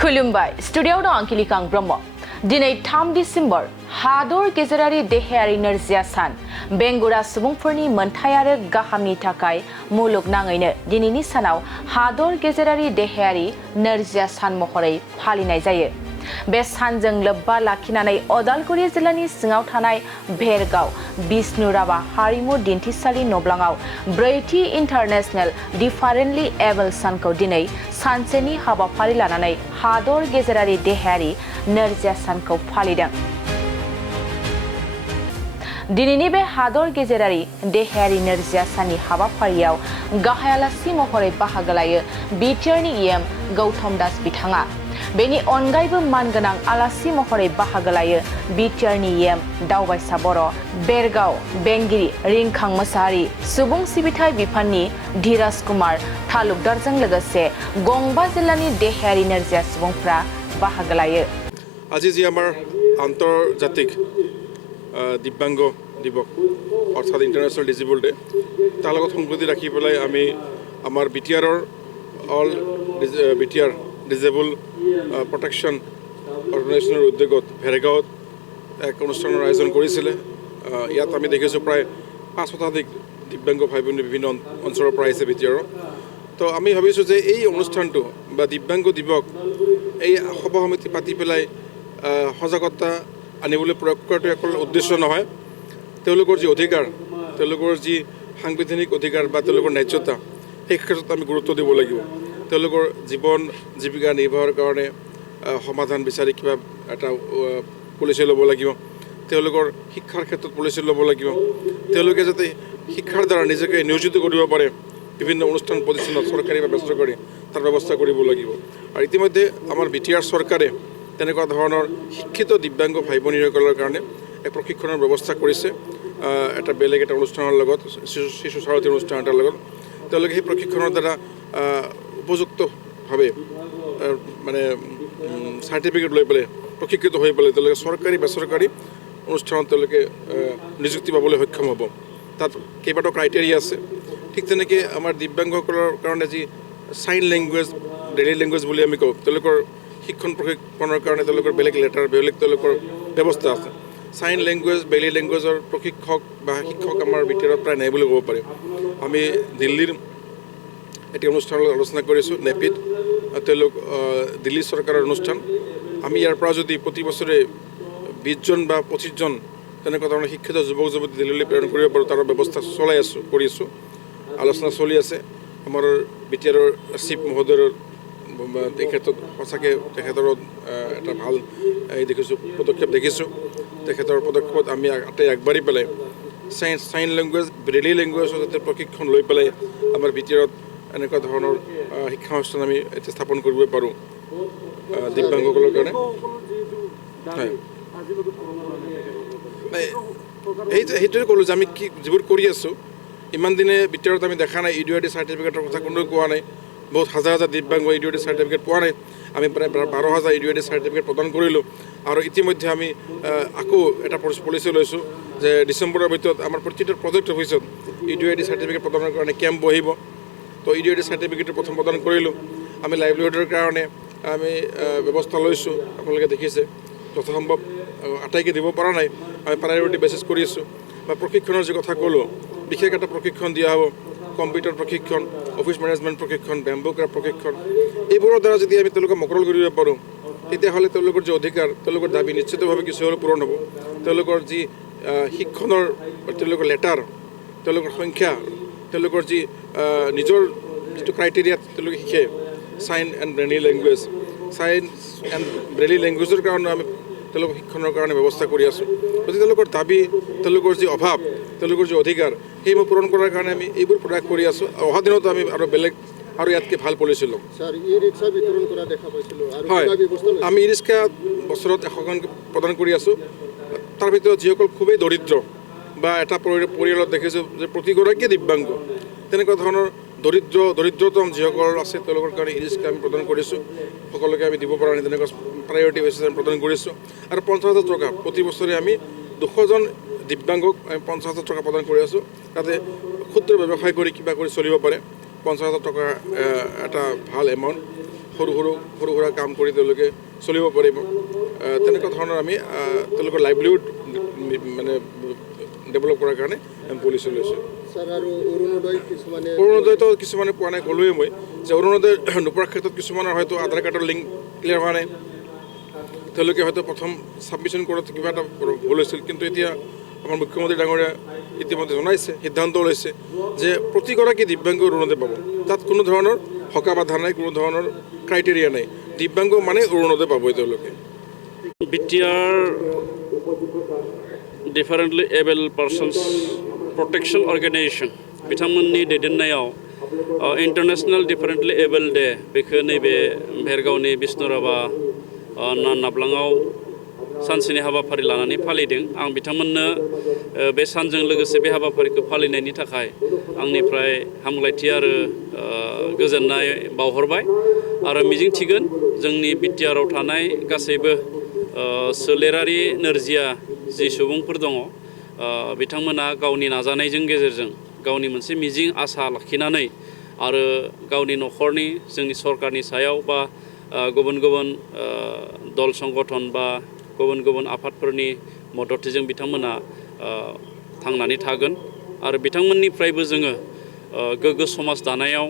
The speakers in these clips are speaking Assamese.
खुलुमबाय स्टुडिय'आव दं आं किलिकां ब्रह्म दिनै 3 डिसेम्बर हादर गेजेरारि देहायारि नोरजिया सान बेंगुरा सुबुंफोरनि मोनथाय आरो गाहामनि थाखाय मुलुगनाङैनो दिनैनि सानाव हादर गेजेरारि देहायारि नोरजिया सान महरै फालिनाय जायो बे सानजों लोब्बा लाखिनानै अदालगुरि जिल्लानि सिङाव थानाय भेरगाव बिष्णु राभा हारिमु दिन्थिसालि नब्लाङाव ब्रैथि इन्टारनेशनेल डिफारेन्टलि एबल सानखौ दिनै सानसेनि हाबाफारि लानानै हादर गेजेरारि देहायारि नोरजिया सानखौ फालिदों दिनैनि बे हादर गेजेरारि देहायारि नोरजिया साननि हाबाफारियाव गाहाय आलासि महरै बाहागो लायो बिटिआरनि इएम गौतम दास बिथाङा बेनि अनगायैबो मानगोनां आलासि महरै बाहागो लायो बिटिआरनि इएम दावबायसा बर' बेरगाव बेंगिरि रिंखां मोसाहारि सुबुं सिबिथाय बिफाननि धीराज कुमार तालुकदारजों लोगोसे गंबा जिल्लानि देहायारि नोरजिया सुबुंफ्रा बाहागो लायो আজি যি আমাৰ আন্তৰ্জাতিক দিব্যাংগ দিৱস অৰ্থাৎ ইণ্টাৰনেশ্যনেল ডিজেবল ডে তাৰ লগত সংগতি ৰাখি পেলাই আমি আমাৰ বিটিআৰৰ অল বিটিআৰ ডিজেবল প্ৰটেকশ্যন অৰ্গেনাইজেশ্যনৰ উদ্যোগত ভেৰগাঁৱত এক অনুষ্ঠানৰ আয়োজন কৰিছিলে ইয়াত আমি দেখিছোঁ প্ৰায় 5 শতাধিক দিব্যাংগ ভাই ভনী বিভিন্ন অঞ্চলৰ পৰা আহিছে বিটিআৰৰ তো আমি ভাবিছোঁ যে এই অনুষ্ঠানটো বা দিব্যাংগ দিৱস এই সভা সমিতি পাতি পেলাই সজাগতা আনিবলৈ প্ৰয়োগ কৰাটো অকল উদ্দেশ্য নহয় তেওঁলোকৰ যি অধিকাৰ তেওঁলোকৰ যি সাংবিধানিক অধিকাৰ বা তেওঁলোকৰ ন্যায্যতা সেই ক্ষেত্ৰত আমি গুৰুত্ব দিব লাগিব তেওঁলোকৰ জীৱন জীৱিকা নিৰ্বাহৰ কাৰণে সমাধান বিচাৰি কিবা এটা পলিচি ল'ব লাগিব তেওঁলোকৰ শিক্ষাৰ ক্ষেত্ৰত পলিচি ল'ব লাগিব তেওঁলোকে যাতে শিক্ষাৰ দ্বাৰা নিজকে নিয়োজিত কৰিব পাৰে বিভিন্ন অনুষ্ঠান প্ৰতিষ্ঠানত চৰকাৰী বা বেচৰকাৰী তাৰ ব্যৱস্থা কৰিব লাগিব আৰু ইতিমধ্যে আমাৰ বিটিআৰ চৰকাৰে তেনেকুৱা ধৰণৰ শিক্ষিত দিব্যাংগ ভাই ভনীসকলৰ কাৰণে এক প্ৰশিক্ষণৰ ব্যৱস্থা কৰিছে এটা বেলেগ এটা অনুষ্ঠানৰ লগত শিশু সাৰথী অনুষ্ঠান এটাৰ লগত তেওঁলোকে সেই প্ৰশিক্ষণৰ দ্বাৰা উপযুক্তভাৱে মানে চাৰ্টিফিকেট লৈ পেলাই প্ৰশিক্ষিত হৈ পেলাই তেওঁলোকে চৰকাৰী বেচৰকাৰী অনুষ্ঠানত তেওঁলোকে নিযুক্তি পাবলৈ সক্ষম হ'ব তাত কেইবাটাও ক্ৰাইটেৰিয়া আছে ঠিক তেনেকৈ আমাৰ দিব্যাংগসকলৰ কাৰণে যি চাইন লেংগুৱেজ ডেইলি লেংগুৱেজ বুলি আমি কওঁ তেওঁলোকৰ শিক্ষণ প্ৰশিক্ষণৰ কাৰণে তেওঁলোকৰ বেলেগ লেটাৰ বেলেগ তেওঁলোকৰ ব্যৱস্থা আছে চাইন লেংগুৱেজ ডেইলি লেংগুৱেজৰ প্ৰশিক্ষক বা শিক্ষক আমাৰ বিটিআৰত প্ৰায় নাই বুলি ক'ব পাৰি আমি দিল্লীৰ এটি অনুষ্ঠানত আলোচনা কৰিছোঁ নেপিত তেওঁলোক দিল্লী চৰকাৰৰ অনুষ্ঠান আমি ইয়াৰ পৰা যদি প্ৰতি বছৰে 20 জন বা 25 জন তেনেকুৱা ধৰণৰ শিক্ষিত যুৱক যুৱতী দিল্লীলৈ প্ৰেৰণ কৰিব পাৰোঁ তাৰ ব্যৱস্থা চলাই কৰি আছোঁ আলোচনা চলি আছে আমাৰ বিটিআৰৰ চিফ মহোদয়ৰ এই ক্ষেত্ৰত সঁচাকৈ তেখেতৰ এটা ভাল দেখিছোঁ পদক্ষেপ দেখিছোঁ তেখেতৰ পদক্ষেপত আমি আটাই আগবাঢ়ি পেলাই চাইন লেংগুৱেজ ব্ৰেইলি লেংগুৱেজৰ যাতে প্ৰশিক্ষণ লৈ পেলাই আমাৰ বিটিআৰত এনেকুৱা ধৰণৰ শিক্ষানুষ্ঠান আমি এতিয়া স্থাপন কৰিব পাৰোঁ দিব্যাংগসকলৰ কাৰণে হয় সেইটোৱে ক'লোঁ যে আমি কি যিবোৰ কৰি আছোঁ ইমান দিনে বিটিআৰত আমি দেখা নাই ইউডিআৰডি চাৰ্টিফিকেটৰ কথা কোনেও কোৱা নাই বহুত হাজাৰ হাজাৰ দিব্যাংগ ইউডিআৰডি চাৰ্টিফিকেট পোৱা নাই আমি প্ৰায় 12,000 ইউডিআৰডি চাৰ্টিফিকেট প্ৰদান কৰিলোঁ আৰু ইতিমধ্যে আমি আকৌ এটা পলিচি লৈছোঁ যে ডিচেম্বৰৰ ভিতৰত আমাৰ প্ৰতিটো প্ৰজেক্ট অফিচত ইউডিআৰডি চাৰ্টিফিকেট প্ৰদানৰ কাৰণে কেম্প বহিব তো ইউডিআৰডি চাৰ্টিফিকেটটো প্ৰথম প্ৰদান কৰিলোঁ আমি লাইভলিহুডৰ কাৰণে আমি ব্যৱস্থা লৈছোঁ আপোনালোকে দেখিছে যথাসম্ভৱ আটাইকে দিব পৰা নাই আমি প্ৰায়ৰিটি বেচিছ কৰি আছোঁ বা প্ৰশিক্ষণৰ যি কথা ক'লোঁ বিশেষ এটা প্ৰশিক্ষণ দিয়া হ'ব কম্পিউটাৰ প্ৰশিক্ষণ অফিচ মেনেজমেণ্ট প্ৰশিক্ষণ বেম্বু ক্ৰাফ্ট প্ৰশিক্ষণ এইবোৰৰ দ্বাৰা যদি আমি তেওঁলোকক মকৰল কৰিব পাৰোঁ তেতিয়াহ'লে তেওঁলোকৰ যি অধিকাৰ তেওঁলোকৰ দাবী নিশ্চিতভাৱে কিছু হ'লেও পূৰণ হ'ব তেওঁলোকৰ যি শিক্ষণৰ তেওঁলোকৰ লেটাৰ তেওঁলোকৰ সংখ্যা তেওঁলোকৰ যি নিজৰ যিটো ক্ৰাইটেৰিয়াত তেওঁলোকে শিকে sign and braille language sign and braille লেংগুৱেজৰ কাৰণে আমি তেওঁলোকৰ শিক্ষণৰ কাৰণে ব্যৱস্থা কৰি আছোঁ গতিকে তেওঁলোকৰ দাবী তেওঁলোকৰ যি অভাৱ তেওঁলোকৰ যি অধিকাৰ সেইবোৰ পূৰণ কৰাৰ কাৰণে আমি এইবোৰ প্ৰয়াস কৰি আছোঁ অহা দিনতো আমি আৰু বেলেগ আৰু ইয়াতকৈ ভাল পলিচি ল'ম হয় আমি ই ৰিক্সা বছৰত 100খন প্ৰদান কৰি আছোঁ তাৰ ভিতৰত যিসকল খুবেই দৰিদ্ৰ বা এটা পৰিয়ালত দেখিছোঁ যে প্ৰতিগৰাকীয়ে দিব্যাংগ তেনেকুৱা ধৰণৰ দৰিদ্ৰতম যিসকল আছে তেওঁলোকৰ কাৰণে ই ৰিক্সা আমি প্ৰদান কৰিছোঁ সকলোকে আমি দিব পৰা নাই তেনেকুৱা প্ৰায়ৰিটি বেচিছ আমি প্ৰদান কৰিছোঁ আৰু 50,000 টকা প্ৰতি বছৰে আমি 200 জন দিব্যাংগক আমি 50,000 টকা প্ৰদান কৰি আছোঁ যাতে ক্ষুদ্ৰ ব্যৱসায় কৰি কিবা কৰি চলিব পাৰে 50,000 টকা এটা ভাল এমাউণ্ট সৰু সুৰা কাম কৰি তেওঁলোকে চলিব পাৰিব তেনেকুৱা ধৰণৰ আমি তেওঁলোকৰ লাইভলিহুড মানে ডেভেলপ কৰাৰ কাৰণে আমি পলিচি লৈছোঁ অৰুণোদয়টো কিছুমানে পোৱা নাই ক'লোৱে মই যে অৰুণোদয় নোপোৱাৰ ক্ষেত্ৰত কিছুমানৰ হয়তো আধাৰ কাৰ্ডৰ লিংক ক্লিয়াৰ হোৱা নাই তেওঁলোকে হয়তো প্ৰথম ছাবমিশ্যন কৰাত কিবা এটা ভুল হৈছিল কিন্তু এতিয়া আমাৰ মুখ্যমন্ত্ৰী ডাঙৰীয়া ইতিমধ্যে জনাইছে সিদ্ধান্ত লৈছে যে প্ৰতিগৰাকী দিব্যাংগ অৰুণোদয় পাব তাত কোনো ধৰণৰ হকা বাধা নাই কোনো ধৰণৰ ক্ৰাইটেৰিয়া নাই দিব্যাংগ মানে অৰুণোদয় পাবই তেওঁলোকে BTR differently able persons protection organization बिथांमोननि दैदेननायाव इंटरनेशनल differently able day बेखौ नैबे भेरगावनि बिष्णुराभा नाब्लाङाव सानसेनि हाबाफारि लानानै फालिदों आं बिथांमोननो बे सानजों लोगोसे बे हाबाफारिखौ फालिनायनि थाखाय आंनिफ्राय हामलायथि आरो गोजोननाय बावहरबाय आरो मिजिंथिगोन जोंनि बिटिआरआव थानाय गासैबो सोलेरारि नोरजिया जि सुबुंफोर दङ बिथांमोना गावनि नाजानायजों गेजेरजों गावनि मोनसे मिजिं आसा लाखिनानै आरो गावनि न'खरनि जोंनि सरकारनि सायाव बा गुबुन गुबुन दल संगठन बा गुबुन गुबुन आफादफोरनि मददजों बिथांमोना थांनानै थागोन आरो बिथांमोननिफ्रायबो जोङो गोग्गो समाज दानायाव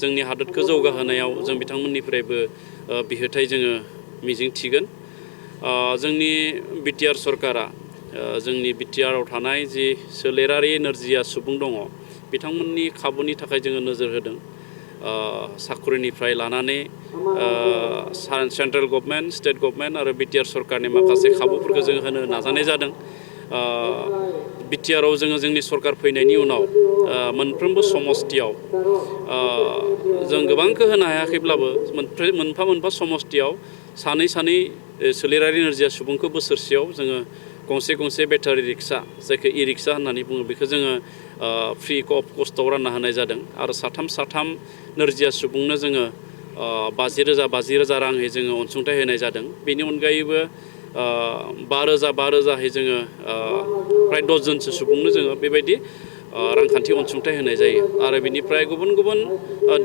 जोंनि हादोरखौ जौगाहोनायाव जों बिथांमोननिफ्रायबो बिहोथाय जोङो मिजिंथिगोन जोंनि बिटिआर सरकारा जोंनि बिटिआरआव थानाय जि सोलेरारि नोरजिया सुबुं दङ बिथांमोननि खाबुनि थाखाय जोङो नोजोर होदों साख्रिनिफ्राय लानानै सेन्ट्रेल गभर्नमेन्ट स्टेट गभर्नमेन्ट आरो बिटिआर सरकारनि माखासे खाबुफोरखौ जों होनो नाजानाय जादों बिटिआरआव जोङो जोंनि सरकार फैनायनि उनाव मोनफ्रोमबो समस्तियाव जों गोबांखौ होनो हायाखैब्लाबो मोनफा मोनफा समस्तियाव सानै सोलेरारि नोरजिया सुबुंखौ बोसोरसेयाव जोङो गंसे गंसे बेटारि रिक्सा जायखौ इ रिक्सा होननानै बुङो बेखौ जोङो फ्रि अफ कस्टआव रानना होनाय जादों आरो साथाम नोरजिया सुबुंनो जोङो 50,000 राङै जोङो अनसुंथाइ होनाय जादों बेनि अनगायैबो 5,000 जोङो फ्राय 10 जनसो सुबुंनो जोङो बेबायदि रांखान्थि अनसुंथाइ होनाय जायो आरो बिनिफ्राय गुबुन गुबुन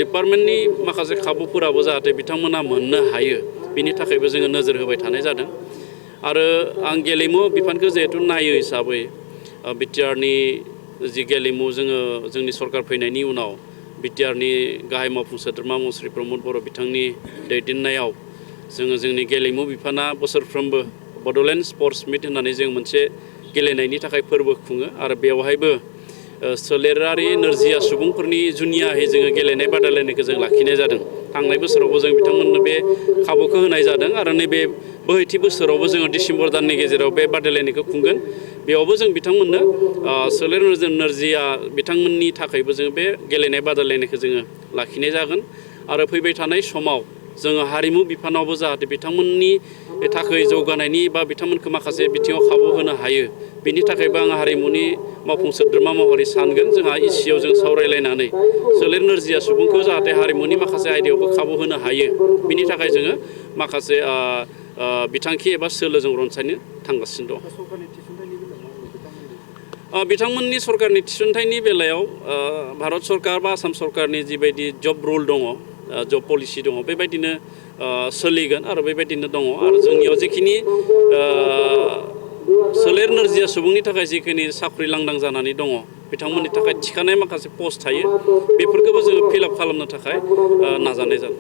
डिपार्टमेन्टनि माखासे खाबुफोराबो जाहाथे बिथांमोना मोननो हायो बिनि थाखायबो जोङो नोजोर होबाय थानाय जादों आरो आं गेलेमु बिफानखौ जिहेतु नायो हिसाबै बिटिआरनि जि गेलेमु जोंनि सरकार फैनायनि उनाव बिटिआरनि गाहाय मावफुं सोद्रोमा मुस्रि प्रमद बर' बिथांनि दैदेननायाव जोङो जोंनि गेलेमु बिफाना बोसोरफ्रोमबो बड'लेण्ड स्पर्ट्स मिट होननानै जों मोनसे गेलेनायनि थाखाय फोरबो खुङो आरो बेवहायबो सोलेरारि नोरजिया सुबुंफोरनि जुनियाहै जोङो गेलेनाय बादायलायनायखौ जों लाखिनाय जादों थांनाय बोसोरावबो जों बिथांमोननो बे खाबुखौ होनाय जादों आरो नैबे बोहैथि बोसोरावबो जोङो डिसेम्बर दाननि गेजेराव बे बादायलायनायखौ खुंगोन बेयावबो जों बिथांमोननो सोलेर नोरजिया बिथांमोननि थाखायबो जों बे गेलेनाय बादायलायनायखौ जोङो लाखिनाय जागोन आरो फैबाय थानाय समाव जोङो हारिमु बिफानावबो जाहाथे बिथांमोननि थाखाय जौगानायनि बा बिथांमोनखौ माखासे बिथिङाव खाबु होनो हायो बिनि थाखायबो आं हारिमुनि मावफुं सोद्रोमा महरै सानगोन जोंहा इसिआव जों सावरायलायनानै सोलेर नोरजिया सुबुंखौ जाहाथे हारिमुनि माखासे आयदायावबो खाबु होनो हायो बिनि थाखाय जोङो माखासे बिथांखि एबा सोलो जों रनसायनो थांगासिनो दं बिथांमोननि सरकारनि थिसनथाइनि बेलायाव भारत सरकार बा आसाम सरकारनि जिबायदि जब रुल दङ जब पलिसि दङ बेबायदिनो सोलिगोन आरो बेबायदिनो दङ आरो जोंनियाव जिखिनि सोलेर नोरजिया सुबुंनि थाखाय जिखिनि साख्रि लांदां जानानै दङ बिथांमोननि थाखाय थिखानाय माखासे पस्ट थायो बेफोरखौबो जोङो फिल आप खालामनो थाखाय नाजानाय जादों